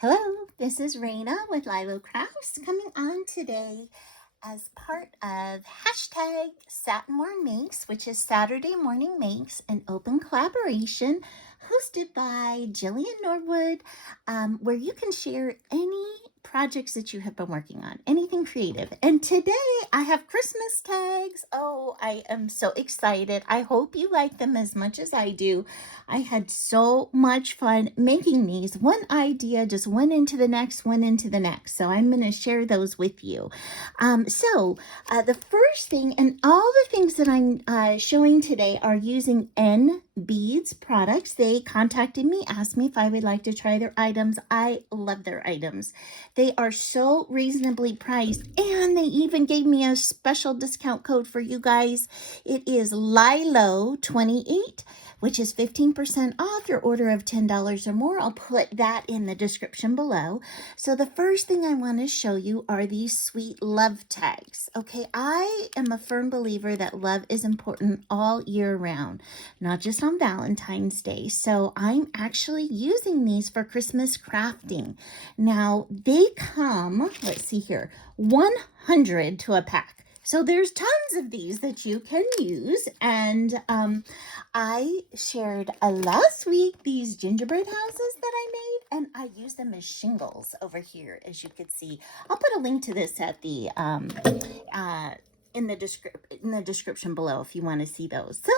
Hello, this is Raina with LYLO Crafts coming on today as part of hashtag Saturday Makes, which is Saturday Morning Makes, an open collaboration hosted by Jillian Norwood, where you can share any projects that you have been working on, anything creative. And today I have Christmas tags. Oh, I am so excited. I hope you like them as much as I do. I had so much fun making these. One idea just went into the next, went into the next. So I'm going to share those with you. The first thing, and all the things that I'm showing today are using Nbeads products. They contacted me, asked me if I would like to try their items. I love their items. They are so reasonably priced, and they even gave me a special discount code for you guys. It is LYLO28, which is 15% off your order of $10 or more. I'll put that in the description below. So the first thing I want to show you are these sweet love tags. Okay, I am a firm believer that love is important all year round, not just on Valentine's Day. So I'm actually using these for Christmas crafting. Now they come, let's see here, 100 to a pack. So there's tons of these that you can use, and I shared last week these gingerbread houses that I made, and I used them as shingles over here, as you could see. I'll put a link to this at the in the description below if you want to see those. So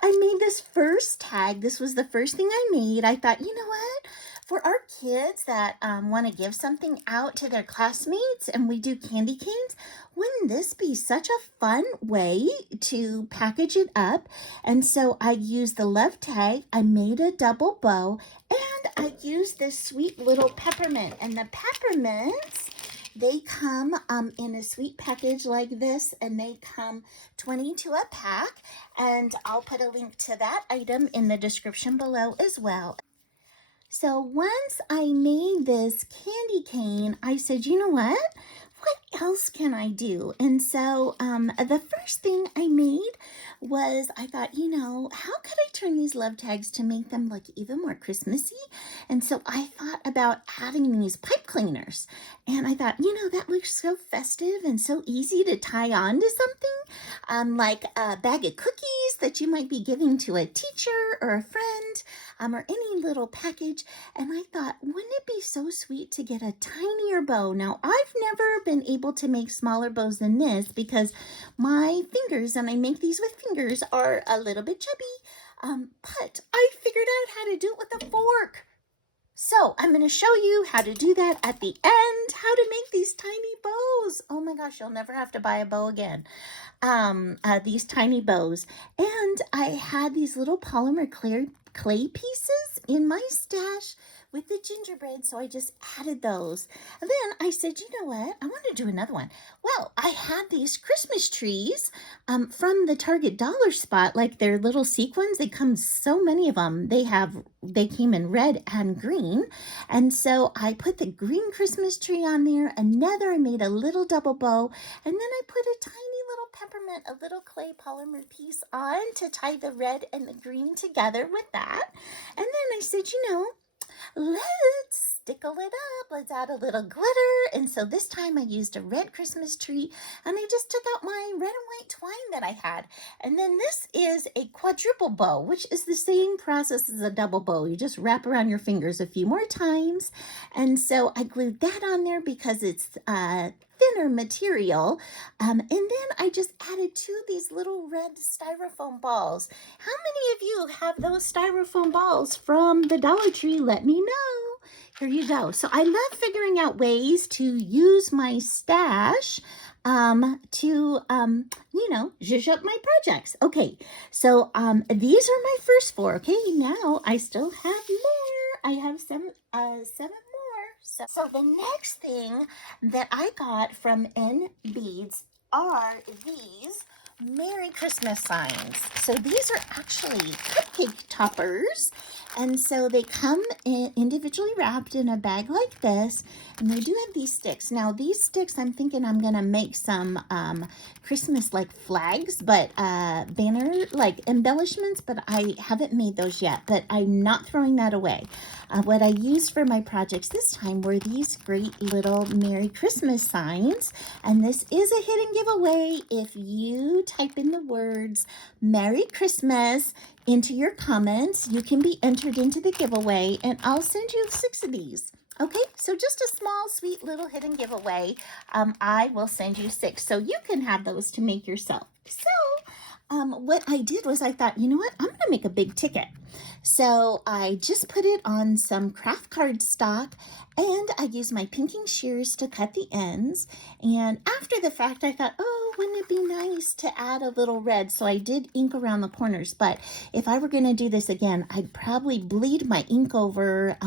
I made this first tag. This was the first thing I made. I thought, you know what? For our kids that want to give something out to their classmates and we do candy canes, wouldn't this be such a fun way to package it up? And so I used the love tag. I made a double bow, and I used this sweet little peppermint. And the peppermints, they come in a sweet package like this, and they come 20 to a pack. And I'll put a link to that item in the description below as well. So once I made this candy cane, I said, you know what? What else can I do? And so the first thing I made was, I thought, you know, how could I turn these love tags to make them look even more Christmassy? And so I thought about adding these pipe cleaners. And I thought, you know, that looks so festive and so easy to tie on to something, like a bag of cookies that you might be giving to a teacher or a friend, or any little package. And I thought, wouldn't it be so sweet to get a tinier bow? Now, I've never been able to make smaller bows than this because my fingers, and I make these with fingers, are a little bit chubby. But I figured out how to do it with a fork. So I'm going to show you how to do that at the end, how to make these tiny bows. Oh my gosh, you'll never have to buy a bow again. These tiny bows. And I had these little polymer clay pieces in my stash with the gingerbread, so I just added those. And then I said, you know what? I want to do another one. Well, I had these Christmas trees from the Target dollar spot, like their little sequins. They come so many of them. They came in red and green. And so I put the green Christmas tree on there. Another, I made a little double bow. And then I put a tiny little peppermint, a little clay polymer piece on to tie the red and the green together with that. And then I said, you know, let's stickle it up. Let's add a little glitter. And so this time I used a red Christmas tree, and I just took out my red and white twine that I had. And then this is a quadruple bow, which is the same process as a double bow. You just wrap around your fingers a few more times. And so I glued that on there because it's thinner material. And then I just added two of these little red styrofoam balls. How many of you have those styrofoam balls from the Dollar Tree? Let me know. Here you go. So I love figuring out ways to use my stash to you know, zhuzh up my projects. Okay, so these are my first four. Okay, now I still have more. I have seven more. So the next thing that I got from Nbeads are these Merry Christmas signs. So these are actually cupcake toppers, And so they come individually wrapped in a bag like this, and they do have these sticks. Now these sticks, I'm thinking I'm gonna make some Christmas like flags, but banner like embellishments, but I haven't made those yet, but I'm not throwing that away. What I used for my projects this time were these great little Merry Christmas signs, and this is a hidden giveaway. If you type in the words Merry Christmas into your comments, you can be entered into the giveaway, and I'll send you 6 of these. Okay, so just a small, sweet little hidden giveaway. I will send you 6, so you can have those to make yourself. So what I did was I thought, you know what, I'm going to make a big ticket. So I just put it on some craft card stock, and I used my pinking shears to cut the ends. And after the fact, I thought, oh, wouldn't it be nice to add a little red? So I did ink around the corners, but if I were going to do this again, I'd probably bleed my ink over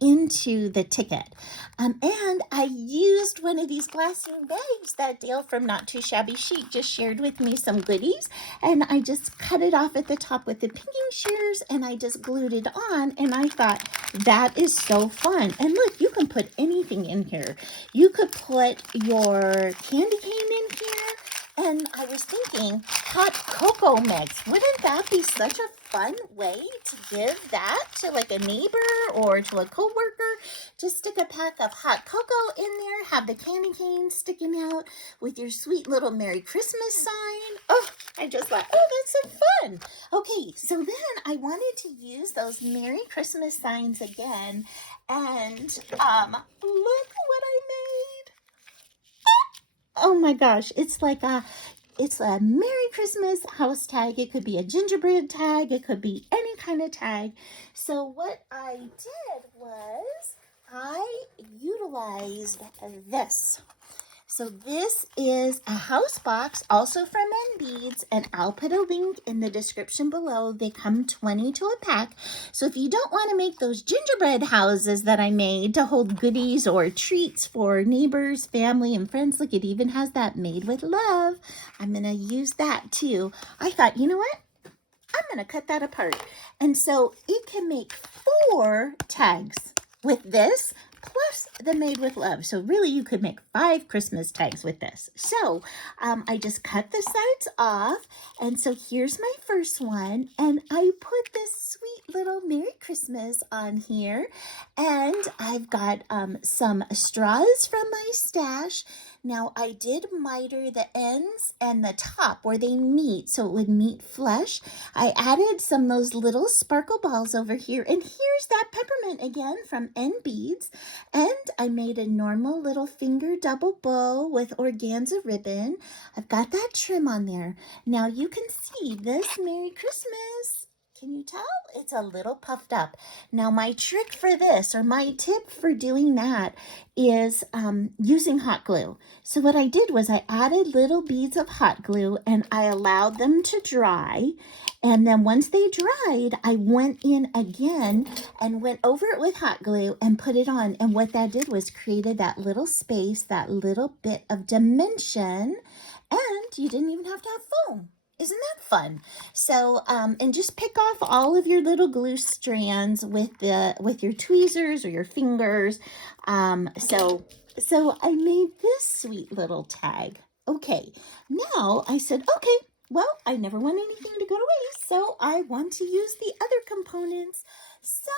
into the ticket. And I used one of these glassine bags that Dale from Not Too Shabby Chic just shared with me some goodies, and I just cut it off at the top with the pinking shears, and I just glued it on, and I thought that is so fun. And look, you can put anything in here. You could put your candy cane in here, and I was thinking hot cocoa mix. Wouldn't that be such a fun way to give that to like a neighbor or to a coworker? Just stick a pack of hot cocoa in there, have the candy cane sticking out with your sweet little Merry Christmas sign. Oh, I just thought, oh, that's so fun. Okay, so then I wanted to use those Merry Christmas signs again, and look what I made. Oh my gosh, it's a Merry Christmas house tag. It could be a gingerbread tag. It could be any kind of tag. So what I did was I utilized this. So this is a house box, also from Nbeads, and I'll put a link in the description below. They come 20 to a pack. So if you don't want to make those gingerbread houses that I made to hold goodies or treats for neighbors, family, and friends, look, it even has that made with love. I'm going to use that too. I thought, you know what? I'm going to cut that apart. And so it can make 4 tags with this, plus the made with love. So really you could make 5 Christmas tags with this. So I just cut the sides off. And so here's my first one. And I put this sweet little Merry Christmas on here. And I've got some straws from my stash. Now I did miter the ends and the top where they meet so it would meet flush. I added some of those little sparkle balls over here, and here's that peppermint again from Nbeads. And I made a normal little finger double bow with organza ribbon. I've got that trim on there. Now you can see this Merry Christmas. Can you tell? It's a little puffed up. Now my trick for this, or my tip for doing that, is using hot glue. So what I did was I added little beads of hot glue and I allowed them to dry. And then once they dried, I went in again and went over it with hot glue and put it on. And what that did was created that little space, that little bit of dimension, and you didn't even have to have foam. Isn't that fun? So, and just pick off all of your little glue strands with your tweezers or your fingers. So I made this sweet little tag. Okay, now I said, okay, well, I never want anything to go to waste, so I want to use the other components. So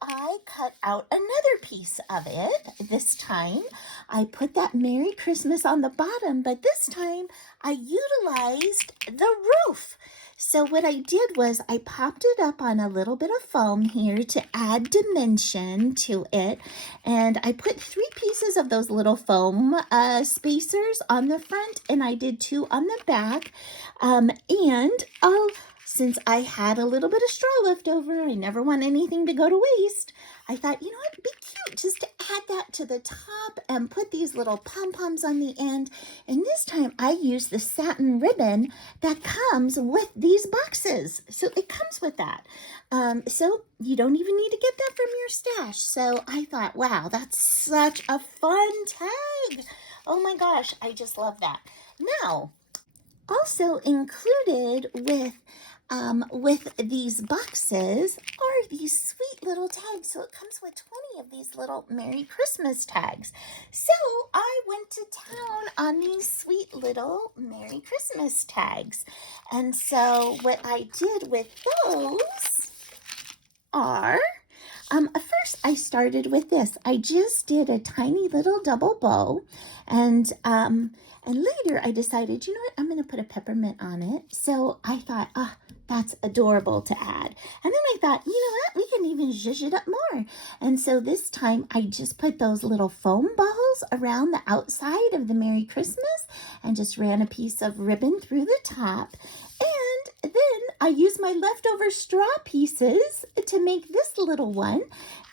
I cut out another piece of it. This time I put that Merry Christmas on the bottom, but this time I utilized the roof. So what I did was I popped it up on a little bit of foam here to add dimension to it. And I put 3 pieces of those little foam spacers on the front, and I did 2 on the back. Since I had a little bit of straw left over, I never want anything to go to waste. I thought, you know what, it'd be cute just to add that to the top and put these little pom-poms on the end. And this time I used the satin ribbon that comes with these boxes. So it comes with that. So you don't even need to get that from your stash. So I thought, wow, that's such a fun tag. Oh my gosh, I just love that. Now, also included with with these boxes are these sweet little tags. So it comes with 20 of these little Merry Christmas tags. So I went to town on these sweet little Merry Christmas tags. And so what I did with those are, first I started with this. I just did a tiny little double bow, and later I decided, you know what, I'm going to put a peppermint on it. So I thought, that's adorable to add. And then I thought, you know what, we can even zhuzh it up more. And so this time I just put those little foam balls around the outside of the Merry Christmas and just ran a piece of ribbon through the top. And then I used my leftover straw pieces to make this little one.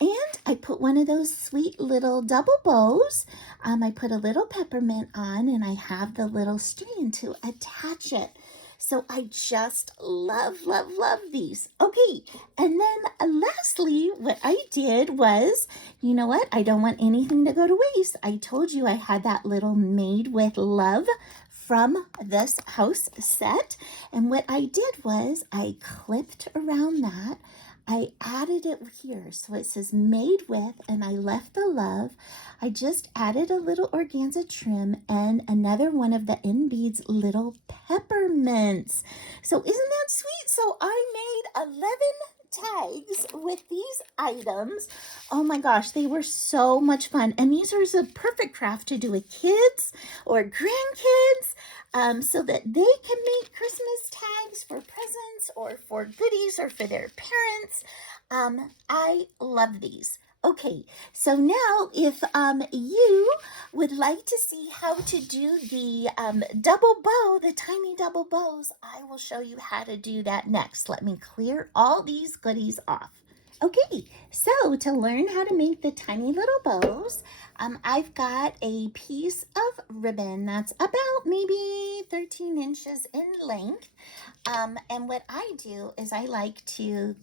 And I put one of those sweet little double bows. I put a little peppermint on, and I have the little string to attach it. So I just love, love, love these. Okay, and then lastly, what I did was, you know what? I don't want anything to go to waste. I told you I had that little Made with Love from this house set. And what I did was I clipped around that. I added it here. So it says Made With, and I left the love. I just added a little organza trim and another one of the Nbeads little peppermints. So isn't that sweet? So I made 11 tags with these items. Oh my gosh, they were so much fun. And these are a perfect craft to do with kids or grandkids, so that they can make Christmas tags for presents or for goodies or for their parents. I love these. Okay, so now if you would like to see how to do the double bow, the tiny double bows, I will show you how to do that next. Let me clear all these goodies off. Okay, so to learn how to make the tiny little bows, I've got a piece of ribbon that's about maybe 13 inches in length. And what I do is I like to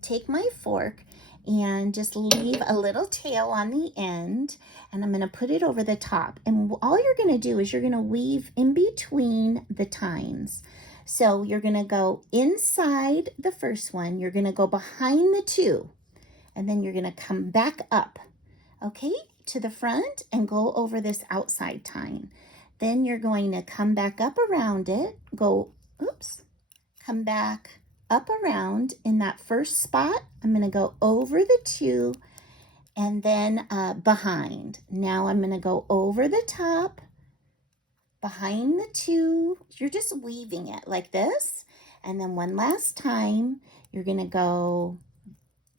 take my fork and just leave a little tail on the end, and I'm going to put it over the top. And all you're going to do is you're going to weave in between the tines. So you're going to go inside the first one, you're going to go behind the two, and then you're going to come back up, okay, to the front and go over this outside tine. Then you're going to come back up around it, come back up around in that first spot. I'm going to go over the two and then behind. Now I'm going to go over the top, behind the two. You're just weaving it like this. And then one last time, you're going to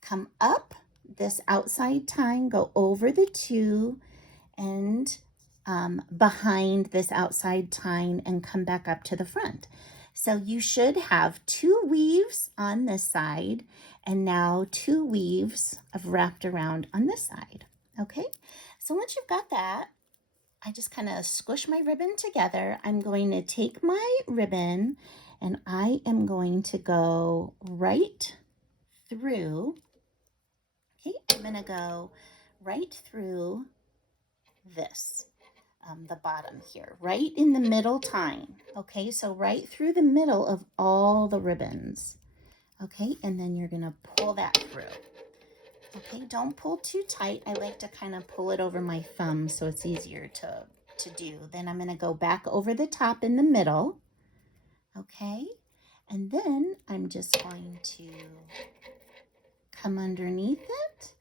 come up this outside tine, go over the two and behind this outside tine and come back up to the front. So you should have 2 weaves on this side and now 2 weaves of wrapped around on this side. Okay, so once you've got that, I just kind of squish my ribbon together. I'm going to take my ribbon and I am going to go right through. Okay, I'm going to go right through this. The bottom here, right in the middle tine. Okay, so right through the middle of all the ribbons. Okay, and then you're gonna pull that through. Okay, don't pull too tight. I like to kind of pull it over my thumb so it's easier to do. Then I'm gonna go back over the top in the middle. Okay, and then I'm just going to come underneath it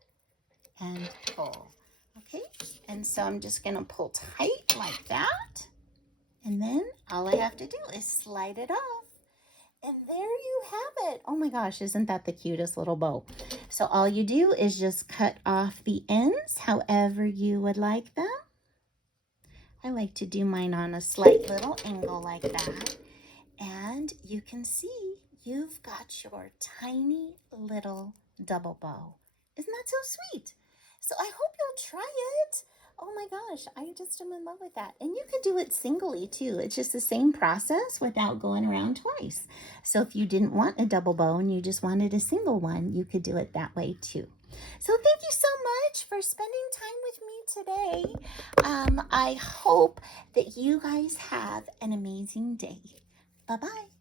and pull. Okay, and so I'm just going to pull tight like that. And then all I have to do is slide it off. And there you have it. Oh my gosh, isn't that the cutest little bow? So all you do is just cut off the ends however you would like them. I like to do mine on a slight little angle like that. And you can see you've got your tiny little double bow. Isn't that so sweet? So I hope you'll try it. Oh my gosh, I just am in love with that. And you can do it singly too. It's just the same process without going around twice. So if you didn't want a double bow and you just wanted a single one, you could do it that way too. So thank you so much for spending time with me today. I hope that you guys have an amazing day. Bye-bye.